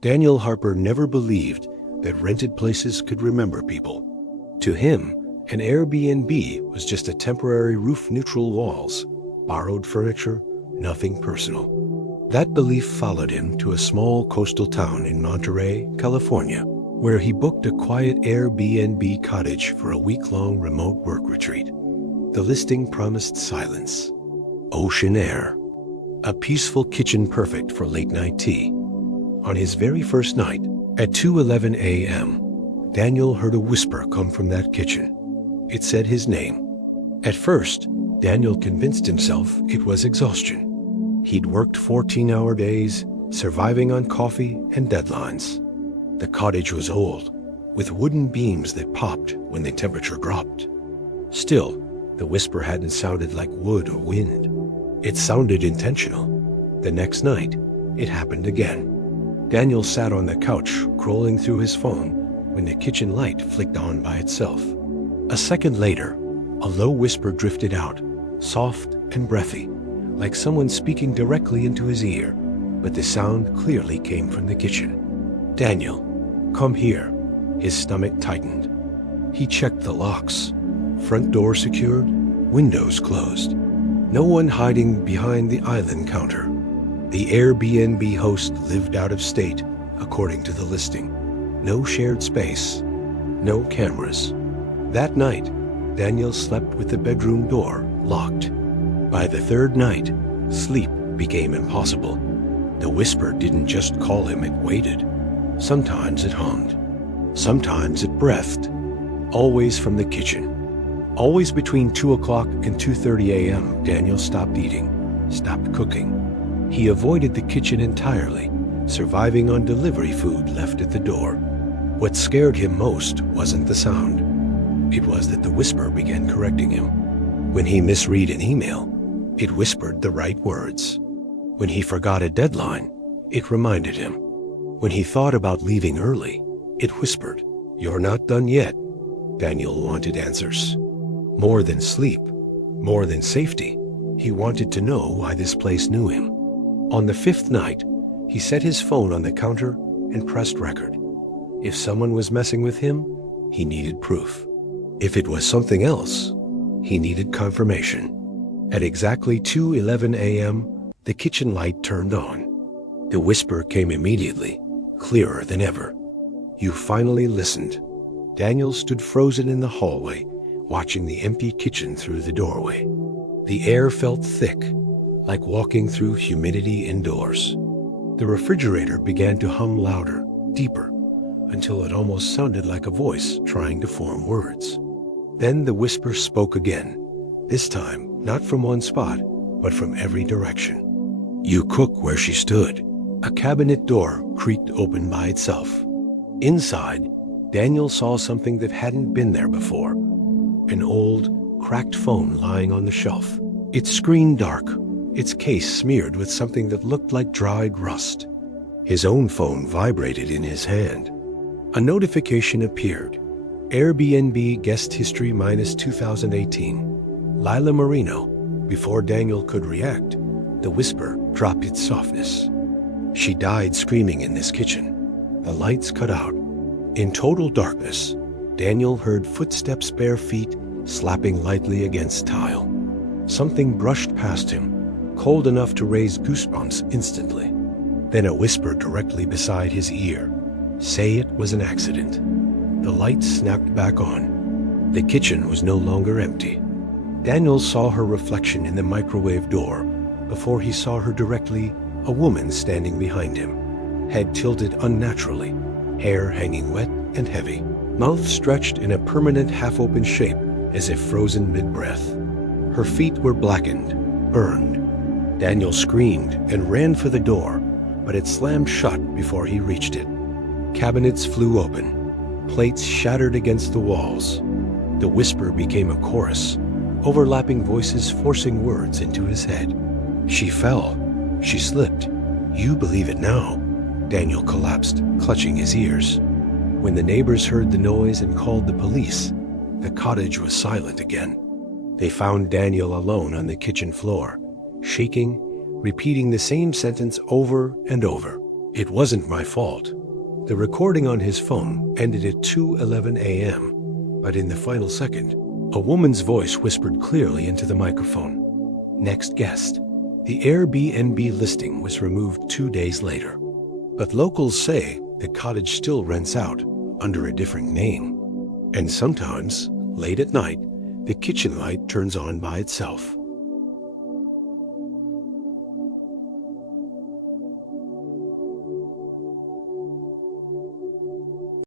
Daniel Harper never believed that rented places could remember people. To him, an Airbnb was just a temporary roof-neutral walls, borrowed furniture, nothing personal. That belief followed him to a small coastal town in Monterey, California, where he booked a quiet Airbnb cottage for a week-long remote work retreat. The listing promised silence, ocean air, a peaceful kitchen perfect for late-night tea. On his very first night, at 2:11 a.m., Daniel heard a whisper come from that kitchen. It said his name. At first, Daniel convinced himself it was exhaustion. He'd worked 14-hour days, surviving on coffee and deadlines. The cottage was old, with wooden beams that popped when the temperature dropped. Still, the whisper hadn't sounded like wood or wind. It sounded intentional. The next night, it happened again. Daniel sat on the couch, scrolling through his phone, when the kitchen light flicked on by itself. A second later, a low whisper drifted out, soft and breathy, like someone speaking directly into his ear, but the sound clearly came from the kitchen. "Daniel, come here." His stomach tightened. He checked the locks. Front door secured, windows closed. No one hiding behind the island counter. The Airbnb host lived out of state, according to the listing. No shared space, no cameras. That night, Daniel slept with the bedroom door locked. By the third night, sleep became impossible. The whisper didn't just call him, it waited. Sometimes it hummed. Sometimes it breathed. Always from the kitchen. Always between 2 o'clock and 2:30 a.m., Daniel stopped eating, stopped cooking. He avoided the kitchen entirely, surviving on delivery food left at the door. What scared him most wasn't the sound. It was that the whisper began correcting him. When he misread an email, it whispered the right words. When he forgot a deadline, it reminded him. When he thought about leaving early, it whispered, "You're not done yet." Daniel wanted answers. More than sleep, more than safety, he wanted to know why this place knew him. On the fifth night, he set his phone on the counter and pressed record. If someone was messing with him, he needed proof. If it was something else, he needed confirmation. At exactly 2:11 a.m., the kitchen light turned on. The whisper came immediately, clearer than ever. "You finally listened." Daniel stood frozen in the hallway, watching the empty kitchen through the doorway. The air felt thick, like walking through humidity indoors. The refrigerator began to hum louder, deeper, until it almost sounded like a voice trying to form words. Then the whisper spoke again, this time not from one spot, but from every direction. "You cook where she stood." A cabinet door creaked open by itself. Inside, Daniel saw something that hadn't been there before. An old, cracked phone lying on the shelf. Its screen dark, its case smeared with something that looked like dried rust. His own phone vibrated in his hand. A notification appeared. Airbnb guest history minus 2018. Lila Moreno. Before Daniel could react, the whisper dropped its softness. She died screaming in this kitchen. The lights cut out. In total darkness, Daniel heard footsteps, bare feet, slapping lightly against tile. Something brushed past him, cold enough to raise goosebumps instantly. Then a whisper directly beside his ear. "Say it was an accident." The lights snapped back on. The kitchen was no longer empty. Daniel saw her reflection in the microwave door before he saw her directly, a woman standing behind him, head tilted unnaturally, hair hanging wet and heavy, mouth stretched in a permanent half-open shape as if frozen mid-breath. Her feet were blackened, burned. Daniel screamed and ran for the door, but it slammed shut before he reached it. Cabinets flew open. Plates shattered against the walls. The whisper became a chorus, overlapping voices forcing words into his head. "She fell. She slipped. You believe it now." Daniel collapsed, clutching his ears. When the neighbors heard the noise and called the police, the cottage was silent again. They found Daniel alone on the kitchen floor, shaking, repeating the same sentence over and over. It wasn't my fault. The recording on his phone ended at 2:11 a.m., but in the final second, a woman's voice whispered clearly into the microphone. Next guest. The Airbnb listing was removed 2 days later. But locals say the cottage still rents out under a different name. And sometimes, late at night, the kitchen light turns on by itself.